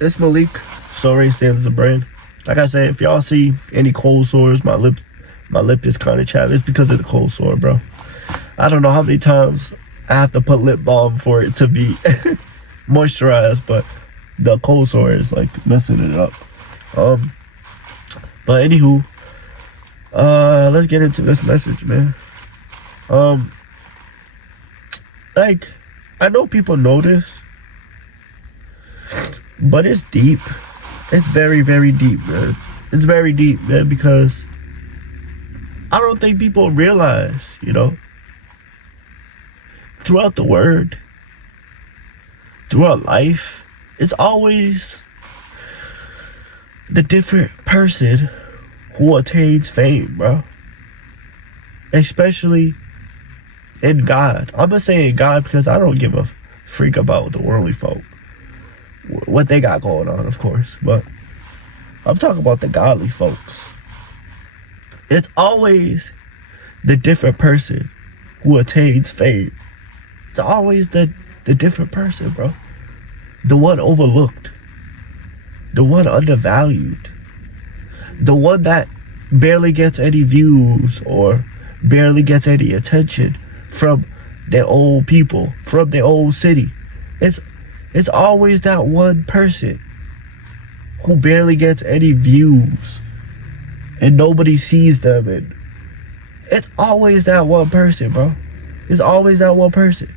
It's Malik. Sorry stands the brand. Like I said, if y'all see any cold sores, my lip is kind of chapped. It's because of the cold sore, bro. I don't know how many times I have to put lip balm for it to be moisturized, but the cold sore is like messing it up. But anywho, let's get into this message, man. Like, I know people know this, but it's deep. It's very, very deep, man. It's very deep, man, because I don't think people realize, throughout the word, throughout life, it's always the different person who attains fame, bro. Especially in God. I'm not saying God because I don't give a freak about the worldly folk, what they got going on, of course, but I'm talking about the godly folks. It's always the different person who attains fame. It's always the different person, bro. The one overlooked. The one undervalued. The one that barely gets any views or barely gets any attention from their own people, from their own city. It's always that one person who barely gets any views and nobody sees them, and it's always that one person, bro. It's always that one person.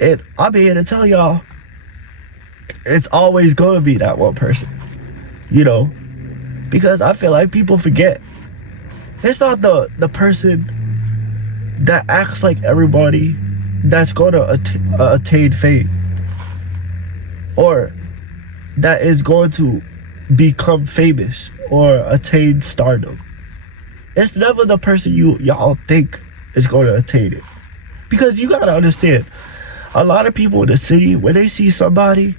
And I'm here to tell y'all, it's always gonna be that one person, because I feel like people forget. It's not the person that acts like everybody that's gonna attain fame, or that is going to become famous or attain stardom. It's never the person y'all think is going to attain it. Because you gotta understand, a lot of people in the city, when they see somebody,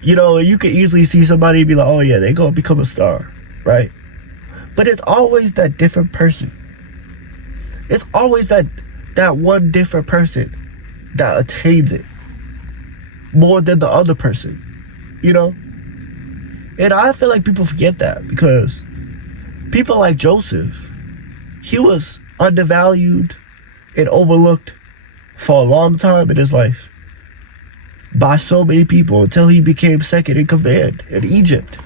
you can easily see somebody and be like, oh yeah, they gonna become a star, right? But it's always that different person. It's always that one different person that attains it more than the other person, And I feel like people forget that, because people like Joseph, he was undervalued and overlooked for a long time in his life by so many people, until he became second in command in Egypt,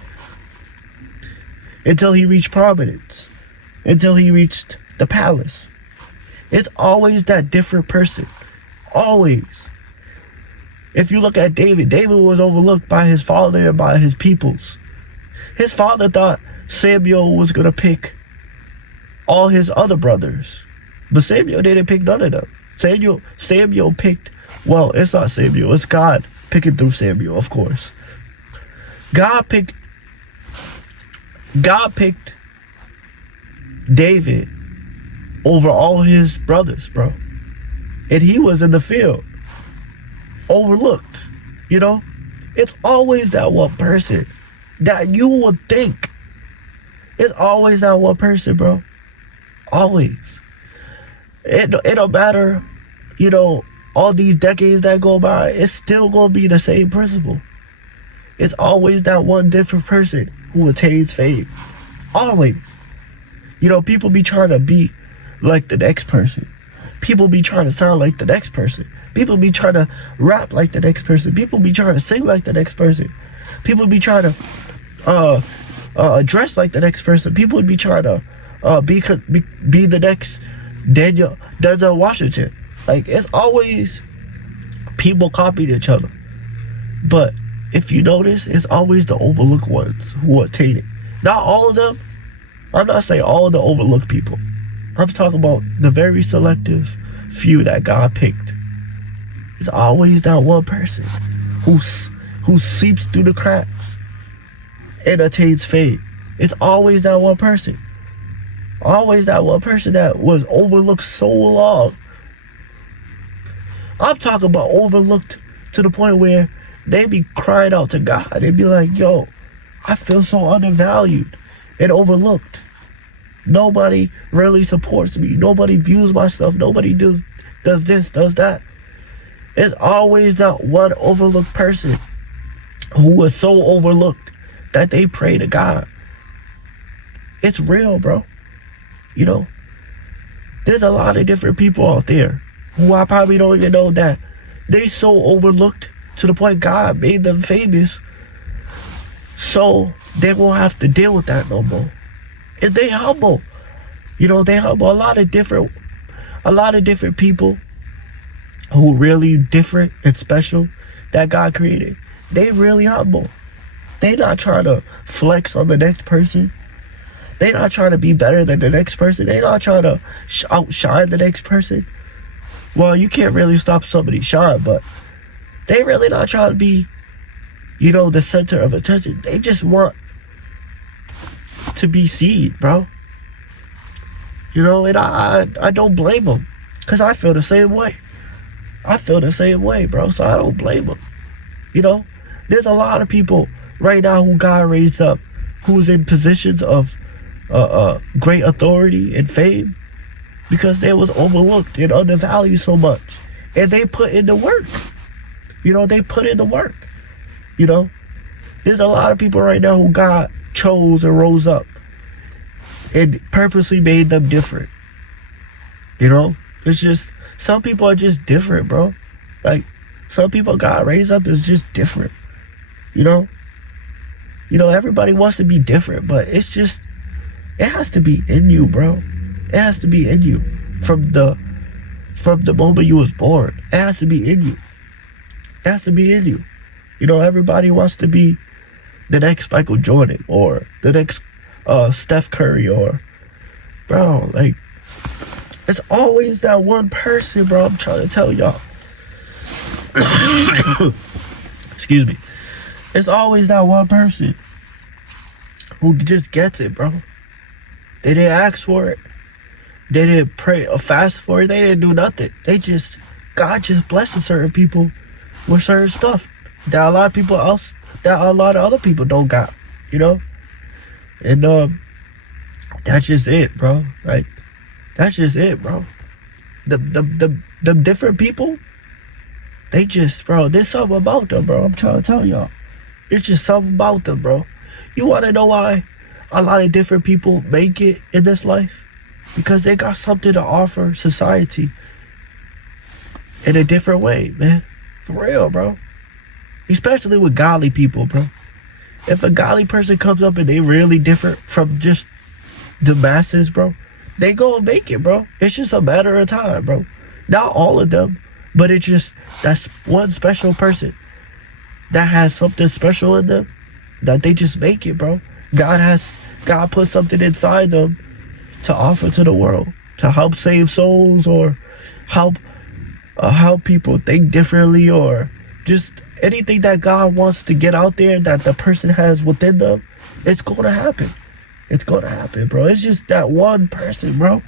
until he reached prominence, until he reached the palace. It's always that different person. Always. If you look at David was overlooked by his father and by his peoples. His father thought Samuel was going to pick all his other brothers, but Samuel didn't pick none of them. Samuel picked, well, it's not Samuel, it's God picking through Samuel, of course. God picked David over all his brothers, bro. And he was in the field, overlooked, It's always that one person that you would think. It's always that one person, bro. Always. It don't matter, all these decades that go by, it's still gonna be the same principle. It's always that one different person who attains fame. Always. People be trying to be like the next person. People be trying to sound like the next person. People be trying to rap like the next person. People be trying to sing like the next person. People be trying to dress like the next person. People would be trying to be the next Denzel Washington. Like, it's always people copying each other. But if you notice, it's always the overlooked ones who attain it. Not all of them. I'm not saying all the overlooked people. I'm talking about the very selective few that God picked. It's always that one person who seeps through the cracks and attains fame. It's always that one person. Always that one person that was overlooked so long. I'm talking about overlooked to the point where they be crying out to God. They be like, yo, I feel so undervalued and overlooked. Nobody really supports me. Nobody views my stuff. Nobody does this, does that. It's always that one overlooked person who was so overlooked that they pray to God. It's real, bro. You know, there's a lot of different people out there who I probably don't even know that they so overlooked to the point God made them famous, so they won't have to deal with that no more. And they humble. You know, they humble a lot of different people who really different and special that God created. They really humble. They not trying to flex on the next person. They not trying to be better than the next person. They not trying to outshine the next person. Well, you can't really stop somebody shine, but they really not trying to be, you know, the center of attention. They just want to be seen, bro. You know, and I don't blame them, because I feel the same way. I feel the same way, bro, so I don't blame them. You know, there's a lot of people right now who God raised up, who's in positions of great authority and fame, because they was overlooked and undervalued so much, and they put in the work. You know, they put in the work. You know, there's a lot of people right now who God chose and rose up and purposely made them different. You know, it's just, some people are just different, bro. Like, some people God raised up is just different. You know, everybody wants to be different, but it's just, it has to be in you, bro. It has to be in you from the moment you was born. It has to be in you. It has to be in you. You know, everybody wants to be the next Michael Jordan or the next Steph Curry, or, bro, like, it's always that one person, bro. I'm trying to tell y'all. Excuse me. It's always that one person who just gets it, bro. They didn't ask for it. They didn't pray or fast for it. They didn't do nothing. God just blesses certain people with certain stuff that a lot of other people don't got, you know? And that's just it, bro. Like, that's just it, bro. The different people, they just, bro, there's something about them, bro. I'm trying to tell y'all. There's just something about them, bro. You want to know why a lot of different people make it in this life? Because they got something to offer society in a different way, man. For real, bro. Especially with godly people, bro. If a godly person comes up and they really different from just the masses, bro, they gonna make it, bro. It's just a matter of time, bro. Not all of them, but it's just, that's one special person that has something special in them, that they just make it, bro. God put something inside them to offer to the world, to help save souls, or help people think differently, or just anything that God wants to get out there that the person has within them. It's gonna happen. It's gonna happen, bro. It's just that one person, bro.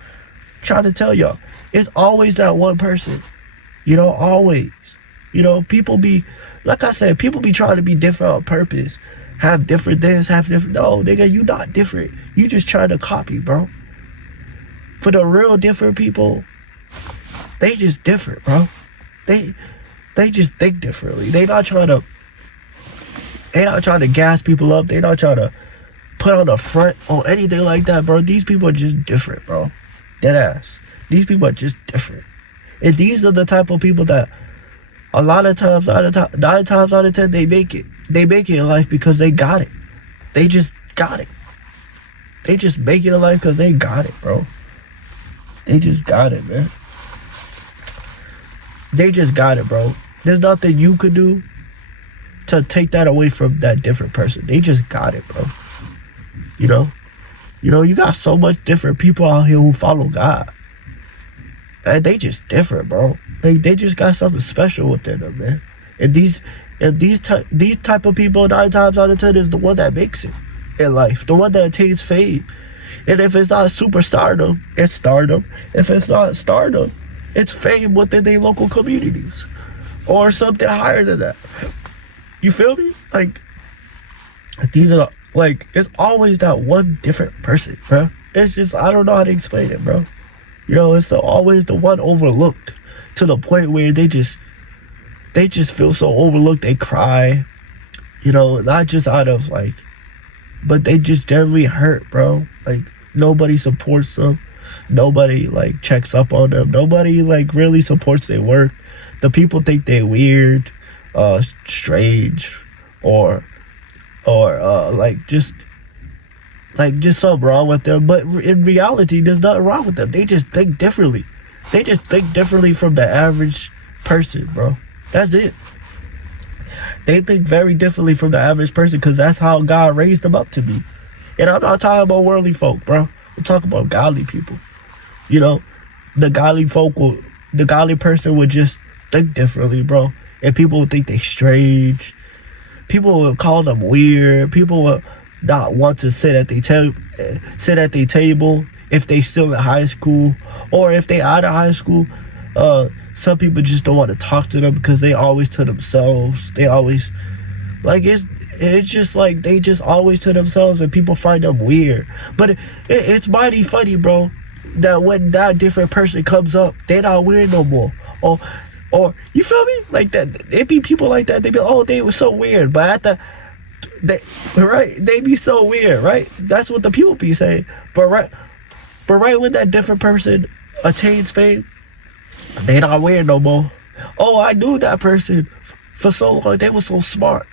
Trying to tell y'all, it's always that one person. You know, always. You know, people be, like I said, people be trying to be different on purpose. Have different things, have different, no, nigga, you not different. You just trying to copy, bro. For the real different people, they just different, bro. They just think differently. They not trying to gas people up. They not trying to put on the front or anything like that, bro. These people are just different, bro. Dead ass. These people are just different. And these are the type of people that a lot of times, 9 times out of 10, they make it. They make it in life because they got it. They just got it. They just make it in life because they got it, bro. They just got it, man. They just got it, bro. There's nothing you could do to take that away from that different person. They just got it, bro. You know, you got so much different people out here who follow God, and they just different, bro. They just got something special within them, man. And these type of people, 9 times out of 10, is the one that makes it in life, the one that attains fame. And if it's not superstardom, it's stardom. If it's not stardom, it's fame within their local communities, or something higher than that. You feel me? Like, these are, like, it's always that one different person, bro. It's just, I don't know how to explain it, bro. You know, it's always the one overlooked, to the point where they just feel so overlooked. They cry, You know, not just out of like, but they just generally hurt, bro. Like nobody supports them. Nobody like checks up on them. Nobody like really supports their work. The people think they're weird, strange, or like just something wrong with them. But in reality, there's nothing wrong with them. They just think differently. They just think differently from the average person, bro. That's it. They think very differently from the average person because that's how God raised them up to be. And I'm not talking about worldly folk, bro. I'm talking about godly people. You know, the godly person would just think differently, bro. And people would think they strange. People would call them weird. People would not want to sit at the table if they still in high school, or if they out of high school. Some people just don't want to talk to them because they always to themselves. They always like it's just like they just always to themselves, and people find them weird. But it's mighty funny, bro, that when that different person comes up, they not weird no more. Or you feel me? Like that, it be people like that. They be, oh, they were so weird, but they be so weird, right? That's what the people be saying. But right when that different person attains fame, they not weird no more. Oh, I knew that person for so long. They were so smart.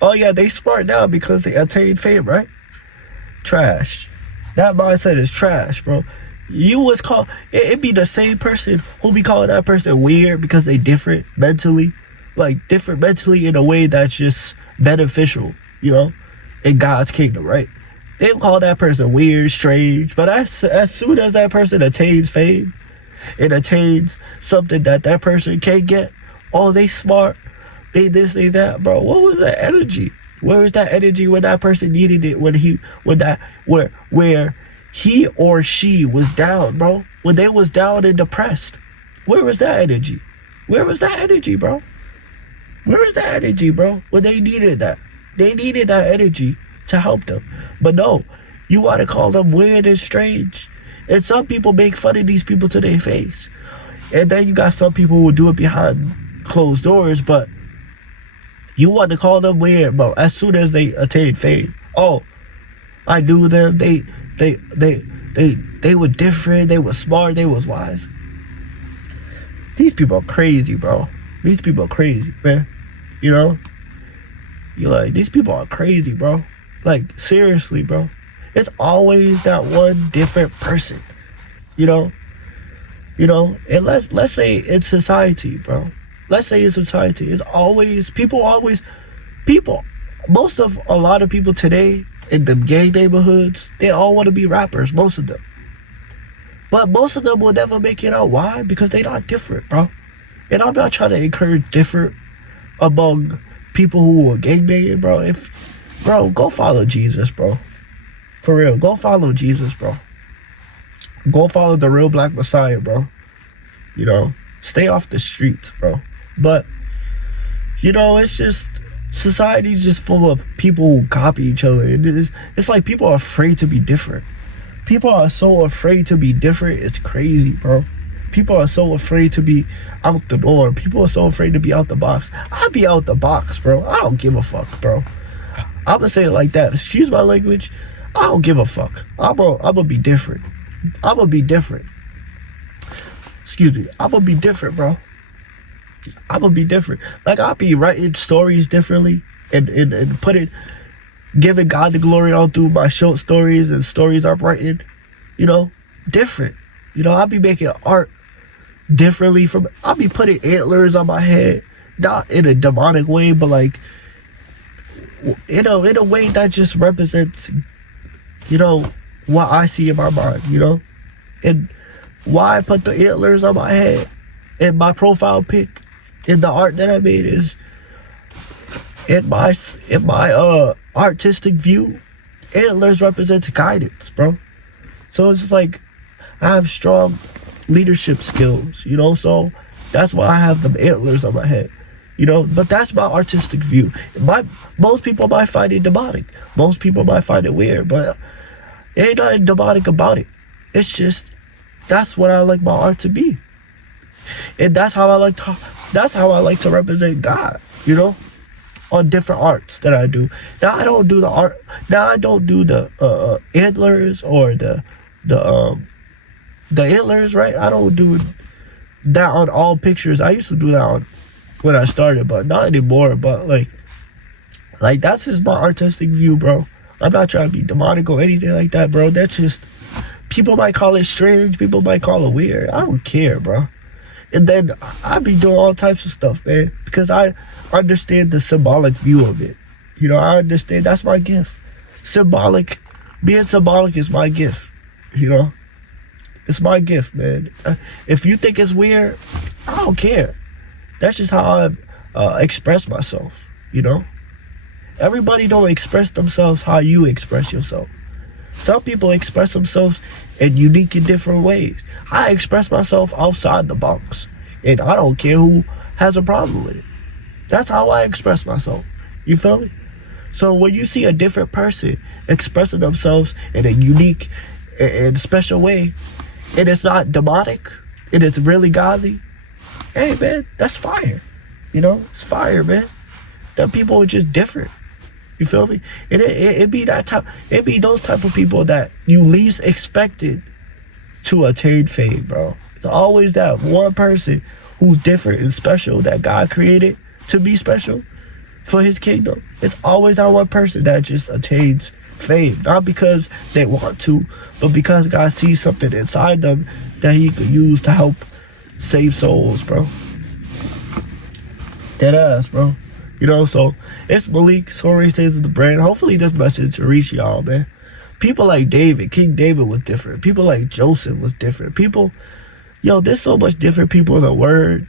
Oh yeah, they smart now because they attained fame, right? Trash. That mindset is trash, bro. You was called, it be the same person who be calling that person weird because they different mentally. Like different mentally in a way that's just beneficial, you know, in God's kingdom, right? They call that person weird, strange, but as soon as that person attains fame, it attains something that person can't get, oh, they smart, they this, they that, bro. What was that energy? Where was that energy when that person needed it? Where he or she was down, bro. When they was down and depressed, where was that energy? Where was that energy, bro? Where was that energy, bro? When they needed that. They needed that energy to help them. But no, you want to call them weird and strange. And some people make fun of these people to their face. And then you got some people who do it behind closed doors, but you want to call them weird, bro. As soon as they attain fame, oh, I knew them. They were different. They were smart. They was wise. These people are crazy, bro. These people are crazy, man. You know? You're like, these people are crazy, bro. Like, seriously, bro. It's always that one different person. You know? You know? And let's say it's society, bro. Let's say it's society. It's always, a lot of people today in the gay neighborhoods, they all want to be rappers, most of them. But most of them will never make it out. Why? Because they not different, bro. And I'm not trying to encourage different among people who are gangbanging, bro. Bro, go follow Jesus, bro. For real, go follow Jesus, bro. Go follow the real black Messiah, bro. You know, stay off the streets, bro. But, you know, it's just, society's just full of people who copy each other. It's like people are afraid to be different. People are so afraid to be different. It's crazy, bro. People are so afraid to be out the door. People are so afraid to be out the box. I be out the box, bro. I don't give a fuck, bro. I'm gonna say it like that. Excuse my language. I don't give a fuck. I'm gonna be different. I'm gonna be different. Excuse me. I'm gonna be different, bro. I'm gonna be different. Like, I'll be writing stories differently and giving God the glory all through my short stories and stories I'm writing, you know, different. You know, I'll be making art differently I'll be putting antlers on my head, not in a demonic way, but like, you know, in a way that just represents, you know, what I see in my mind, you know? And why I put the antlers on my head in my profile pic in the art that I made is in my artistic view, antlers represents guidance, bro. So it's just like I have strong leadership skills, you know, so that's why I have the antlers on my head, you know. But that's my artistic view. Most people might find it demonic. Most people might find it weird, but ain't nothing demonic about it. It's just, that's what I like my art to be. And that's how I like to represent God, you know? on different arts that I do. Now I don't do the art. Now I don't do the antlers or the antlers, right? I don't do that on all pictures. I used to do that on when I started, but not anymore. But like that's just my artistic view, bro. I'm not trying to be demonic or anything like that, bro. That's just, people might call it strange, people might call it weird. I don't care, bro. And then I be doing all types of stuff, man, because I understand the symbolic view of it. You know, I understand that's my gift. Being symbolic is my gift. You know, it's my gift, man. If you think it's weird, I don't care. That's just how I express myself. You know, everybody don't express themselves how you express yourself. Some people express themselves in unique and different ways. I express myself outside the box, and I don't care who has a problem with it. That's how I express myself. You feel me? So when you see a different person expressing themselves in a unique and special way, and it's not demonic, and it's really godly, hey man, that's fire. You know, it's fire, man. Them people are just different. You feel me? And it be that type. It be those type of people that you least expected to attain fame, bro. It's always that one person who's different and special that God created to be special for His kingdom. It's always that one person that just attains fame, not because they want to, but because God sees something inside them that He could use to help save souls, bro. Dead ass, bro. You know, so it's Malik. Sorry, stays in the brand. Hopefully this message will reach y'all, man. People like David, King David was different. People like Joseph was different. People, there's so much different people in the word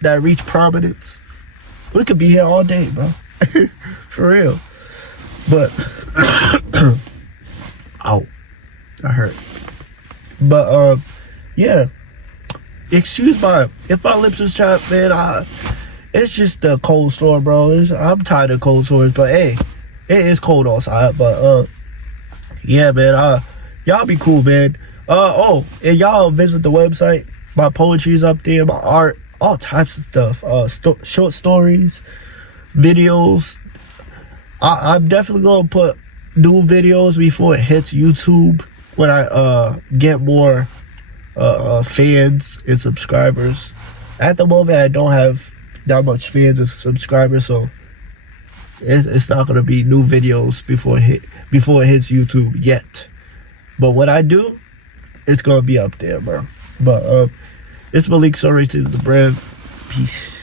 that reach prominence. We could be here all day, bro. For real. But, ow, that hurt. But, yeah. Excuse if my lips is chapped, man, it's just the cold sore, bro. I'm tired of cold sores, but hey, it is cold outside. But yeah, man. Y'all be cool, man. And y'all visit the website. My poetry's up there, my art, all types of stuff. Short stories, videos. I'm definitely gonna put new videos before it hits YouTube when I get more fans and subscribers. At the moment, I don't have that much fans and subscribers, so it's not gonna be new videos before it hits YouTube yet. But when I do, it's gonna be up there, bro. But it's Malik. Sorry to the brand. Peace.